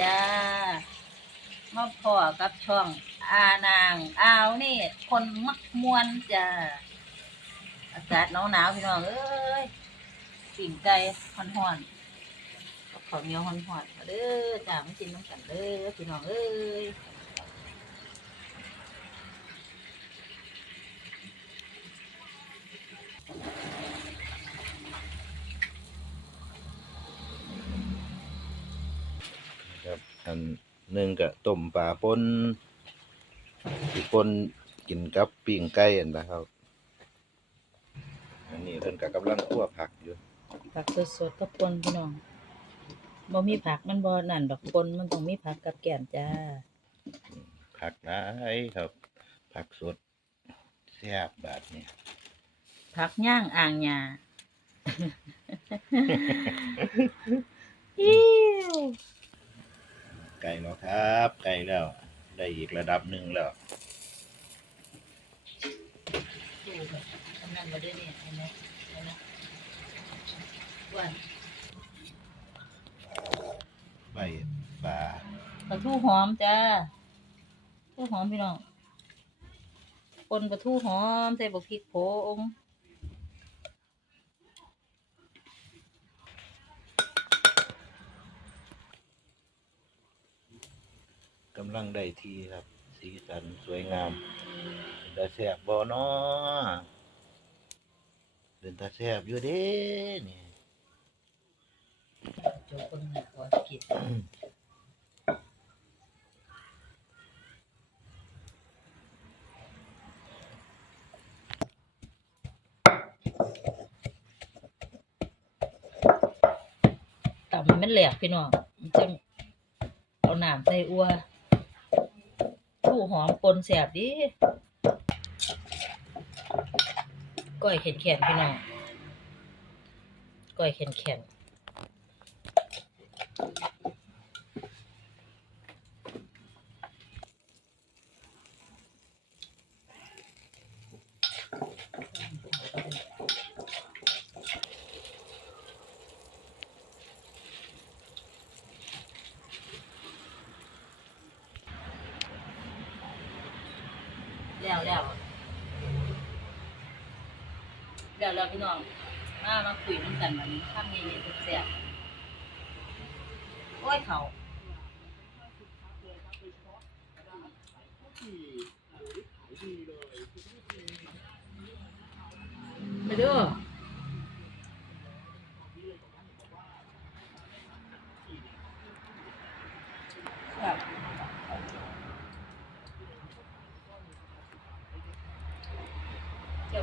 จ้ามาพอกับช่อง อานางอาวนี่ คนมักมวนจ้าอากาศหนาวหนาวๆพี่น้องเอ้ยปิ่งไก่ห่อนๆกับข้าเหนียวห่อนๆมาเด้อจ้ามากินน้ำกันเด้อพี่น้องเอ้ย อันหนึ่งก็ต้มปลาปนอีกปนกินกับปิ้งไก่อันนะครับ อันนี้เพิ่นก็กำลังคั่วผักอยู่ผักสดๆกับปนพี่น้องบ่มีผักมันบ่นั่นดอกปนมันต้องมีผักกับแกล้มจ้า ผักหลายครับ ผักสดแซ่บบาดนี้ผักย่างอ่างหญ้าอิ๊ วไก่แล้วครับไก่แล้ว ได้อีกระดับหนึ่งแล้วดูแบบกำลังมาด้วยเนี่ยเห็นไหมเห็นไหมอ้วนใบปลาปลาทูหอมจ้าทูหอมพี่น้องปนปลาทูหอมใส่บกพริกโผงำลังได้ทีครับ สีสันสวยงามเป็นตาแซ่บบ่เนาะเป็นตาแซ่บอยู่เด้นี่โจกคนขอกินตำให้มันแหลกพี่น้องจังเอาหน้ำใส่อัว ทูหอมปนแสบดิก้อยแข็งๆพี่น้องก้อยแข็งๆ แล้วแล้วแล้วแล้วพี่น้องมามาคุยน้ำกันวันนี้ข้ามเย็นๆแซ่บโอ้ยเขาไปเด้อครั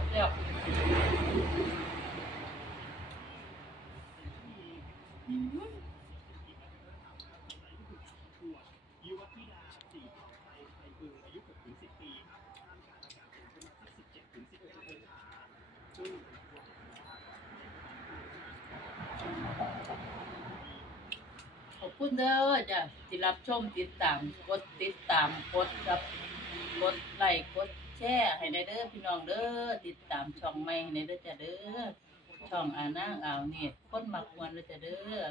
บ เจ็บเจ็บขอบคุณเด้อจ้ะที่รับชมติดตาม กดติดตาม กดครับ กดไลค์ กด แชร์ให้ในเด้อพี่น้องเด้อติดตามช่องใหม่ให้ในเด้อจ้ะเด้อช่องอานาอ่าวนี่คนมักมวนเด้อจ้ะเด้อ